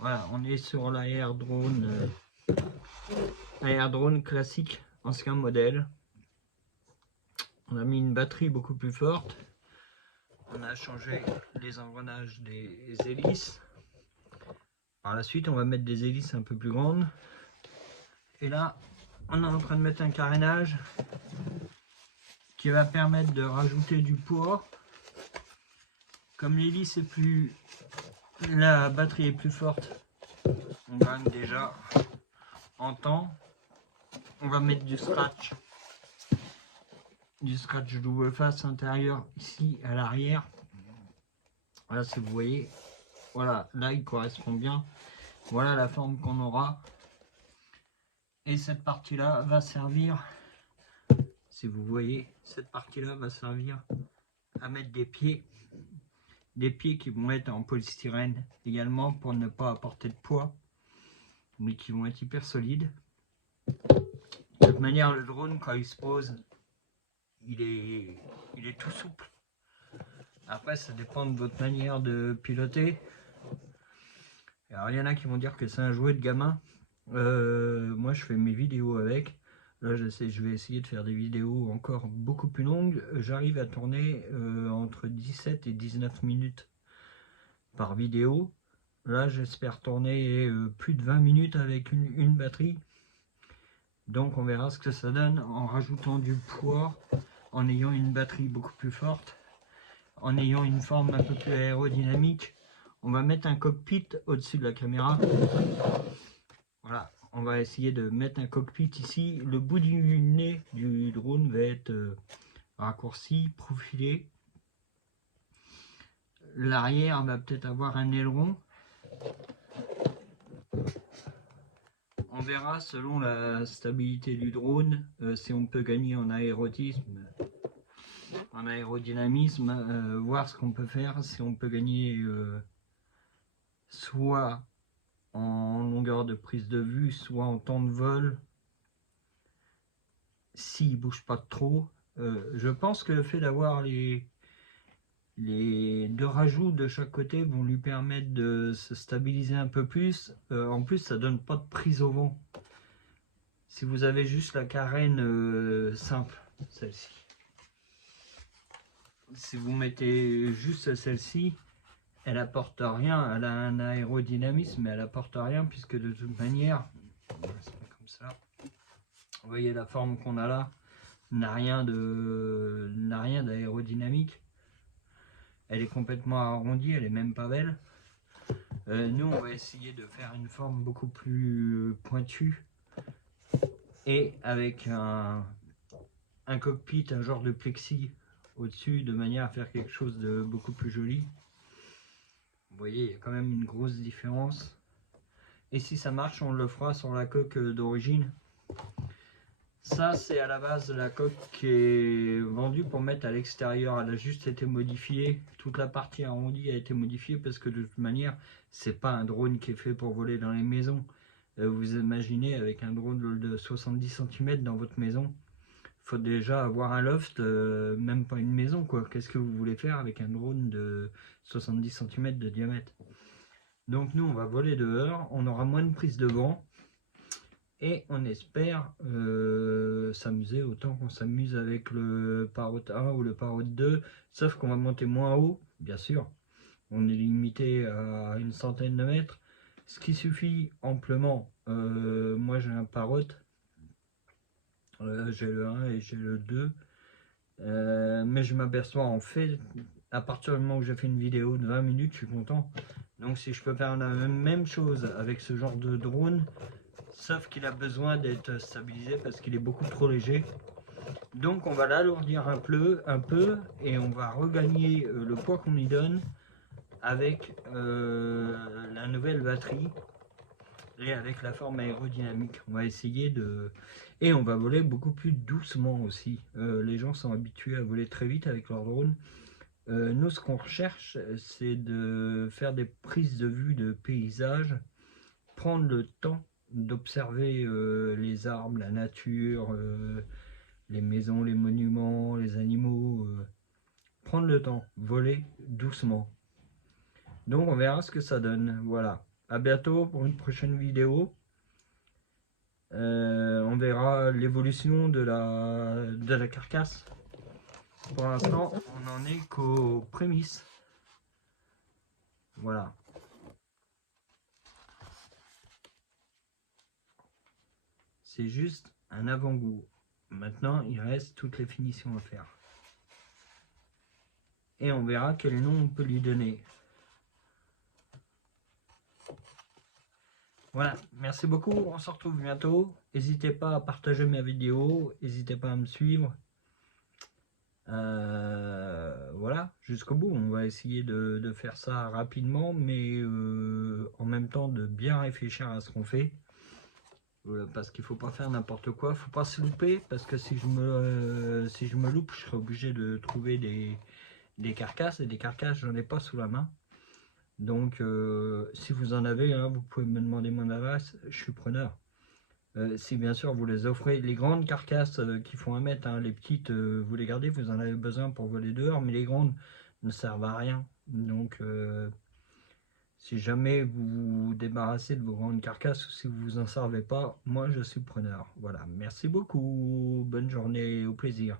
Voilà, on est sur la Air Drone classique, ancien modèle. On a mis une batterie beaucoup plus forte. On a changé les engrenages des hélices. Par la suite, on va mettre des hélices un peu plus grandes. Et là, on est en train de mettre un carénage qui va permettre de rajouter du poids. Comme l'hélice est plus... la batterie est plus forte, on gagne déjà en temps. On va mettre du scratch double face intérieur ici à l'arrière. Voilà, si vous voyez, voilà, là il correspond bien. Voilà la forme qu'on aura. Et cette partie là va servir, si vous voyez, cette partie là va servir à mettre des pieds qui vont être en polystyrène également pour ne pas apporter de poids, mais qui vont être hyper solides. De toute manière, le drone, quand il se pose, il est tout souple. Après, ça dépend de votre manière de piloter. Alors, il y en a qui vont dire que c'est un jouet de gamin. Moi, je fais mes vidéos avec. Là, je vais essayer de faire des vidéos encore beaucoup plus longues. J'arrive à tourner entre 17 et 19 minutes par vidéo. Là, j'espère tourner plus de 20 minutes avec une batterie. Donc, on verra ce que ça donne en rajoutant du poids, en ayant une batterie beaucoup plus forte, en ayant une forme un peu plus aérodynamique. On va mettre un cockpit au-dessus de la caméra. Voilà, on va essayer de mettre un cockpit ici. Le bout du nez du drone va être raccourci, profilé. L'arrière va peut-être avoir un aileron. On verra selon la stabilité du drone si on peut gagner en aérodynamisme, voir ce qu'on peut faire, si on peut gagner soit en longueur de prise de vue, soit en temps de vol, s'il ne bouge pas trop. Je pense que le fait d'avoir les deux rajouts de chaque côté vont lui permettre de se stabiliser un peu plus. En plus, ça donne pas de prise au vent. Si vous avez juste la carène simple, celle-ci. Si vous mettez juste celle-ci, elle apporte rien. Elle a un aérodynamisme, mais elle apporte rien puisque de toute manière, on va se mettre comme ça. Vous voyez la forme qu'on a là n'a rien d'aérodynamique. Elle est complètement arrondie, elle est même pas belle. Nous, on va essayer de faire une forme beaucoup plus pointue et avec un cockpit, un genre de plexi au-dessus, de manière à faire quelque chose de beaucoup plus joli. Vous voyez, il y a quand même une grosse différence. Et si ça marche, on le fera sur la coque d'origine. Ça, c'est à la base la coque qui est vendue pour mettre à l'extérieur. Elle a juste été modifiée. Toute la partie arrondie a été modifiée parce que de toute manière, c'est pas un drone qui est fait pour voler dans les maisons. Vous imaginez avec un drone de 70 cm dans votre maison, il faut déjà avoir un loft, même pas une maison quoi. Qu'est-ce que vous voulez faire avec un drone de 70 cm de diamètre? Donc nous, on va voler dehors, on aura moins de prise de vent. Et on espère s'amuser autant qu'on s'amuse avec le Parrot 1 ou le Parrot 2, sauf qu'on va monter moins haut, bien sûr. On est limité à une centaine de mètres, ce qui suffit amplement. Moi j'ai un Parrot, j'ai le 1 et j'ai le 2, mais je m'aperçois en fait, à partir du moment où j'ai fait une vidéo de 20 minutes, je suis content. Donc si je peux faire la même chose avec ce genre de drone, sauf qu'il a besoin d'être stabilisé parce qu'il est beaucoup trop léger. Donc on va l'alourdir un peu et on va regagner le poids qu'on y donne avec la nouvelle batterie et avec la forme aérodynamique. On va essayer de... Et on va voler beaucoup plus doucement aussi. Les gens sont habitués à voler très vite avec leur drone. Nous, ce qu'on recherche, c'est de faire des prises de vue de paysage, prendre le temps d'observer les arbres, la nature, les maisons, les monuments, les animaux. Prendre le temps, voler doucement. Donc on verra ce que ça donne. Voilà. À bientôt pour une prochaine vidéo. On verra l'évolution de la carcasse. Pour l'instant, on n'en est qu'aux prémices. Voilà. C'est juste un avant-goût. Maintenant, il reste toutes les finitions à faire. Et on verra quel nom on peut lui donner. Voilà, merci beaucoup, on se retrouve bientôt. N'hésitez pas à partager mes vidéos, n'hésitez pas à me suivre. Voilà, jusqu'au bout, on va essayer de faire ça rapidement, mais en même temps de bien réfléchir à ce qu'on fait. Parce qu'il ne faut pas faire n'importe quoi, il ne faut pas se louper, parce que si je me loupe, je serai obligé de trouver des carcasses, et des carcasses, j'en ai pas sous la main. Donc, si vous en avez, hein, vous pouvez me demander mon adresse, je suis preneur. Si bien sûr vous les offrez, les grandes carcasses qui font 1 mètre, hein, les petites, vous les gardez, vous en avez besoin pour voler dehors, mais les grandes ne servent à rien. Donc, si jamais vous vous débarrassez de vos grandes carcasses ou si vous vous en servez pas, moi je suis preneur. Voilà, merci beaucoup, bonne journée, au plaisir.